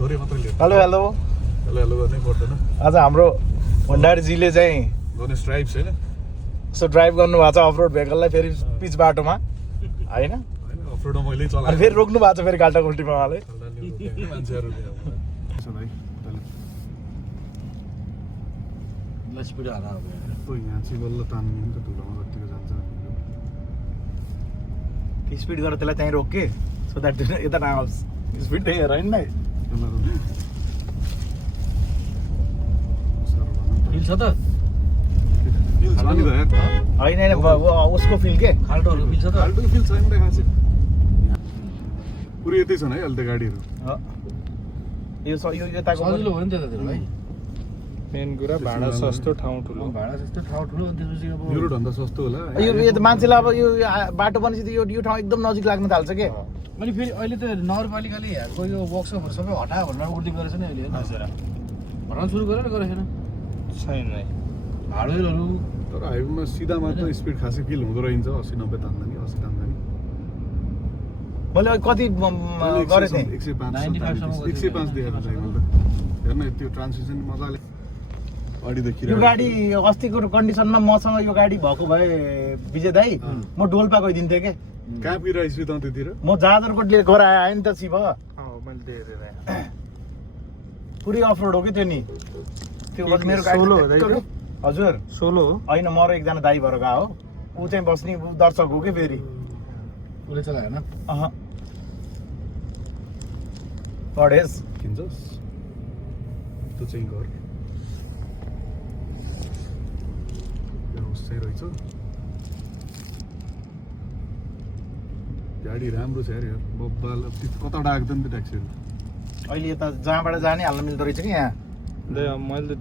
थोरै मात्रै लियो hello hello hello hello गर्नै पर्दैन आज हाम्रो भण्डारीजीले चाहिँ गर्ने स्ट्राइप्स हैन यसो ड्राइभ गर्नुभएको छ अफरोड भेहिकललाई फेरि पिच बाटोमा होइन हैन अफरोडमा मैले अनि चलाएँ फेरि रोक्नु भएको छ फेरि गाल्टा उल्टीमा उहाँले मान्छेहरुले स्पिड हाल अब यस्तो यहाँ चाहिँ बल्ल तान्ने नि त धुलोमा कतिको जान्छ स्पिड गरेर त्यसलाई त्यहीँ रोके सो द्याट यता नआओस् स्पिड त्यही हेर होइन हिल छ त होइन होइन उसको फिल के खाल्टोहरू मिल्छ त फाल्टु फिल छैन त खासै पुरै यतै छन् है अहिले त गाडीहरू यो यताको सजिलो भयो नि त्यतातिर भाइ मेन कुरा भाडा सस्तो ठाउँ ठुलो भाडा जस्तो ठाउँ ठुलो अनि त्यसपछि अब युरोभन्दा सस्तो होला यो त मान्छेलाई अब यो बाटो बनेपछि त यो ठाउँ एकदम नजिक लाग्न थाल्छ के अनि फेरि अहिले त नगरपालिकाले यहाँको यो वर्कसपहरू सबै हटायो भनेर उर्दी गरेछ नि अहिले भर्न सुरु गरेर गरेको छैन छैन हार्डवेयरहरू तर हाइवेमा सिधामा त स्पिड खासै फिल हुँदो रहेछ 80 90 तान्दा नि 80 तान्दा नि मैले कति गरेको थिएँ 105 सम्म 105 दिएको छ मैले त हेर्न त्यो ट्रान्समिसन मजाले अडी देखिरहेको यो गाडी अस्तिको कन्डिसनमा मसँग यो गाडी भएको भए विजय दाई म डोल्पा गइदिन्थेँ के कहाँ पुगिरहेको छु त त्यतिर म जाजरकोट लिएर गएर आएँ नि त शिव मैले देखेँ पुरै अफरोड हो कि त्यो नि त्यो मेरो गाडी सोलो हो दाइ त्यो? हजुर सोलो हो होइन म र एकजना दाई भएर गएको हो ऊ चाहिँ बस्ने दर्शक हो कि फेरि उसले चलायो होइन अह पढेस् किन्छस् त्यो चाहिँ गर चाहिँ रहेछ गाडी राम्रो छ यार बब्बाल कता डाक्दैन त ट्याक्सीहरू अहिले यता जहाँबाट जाने हाल्न मिल्दो रहेछ कि यहाँ मैले त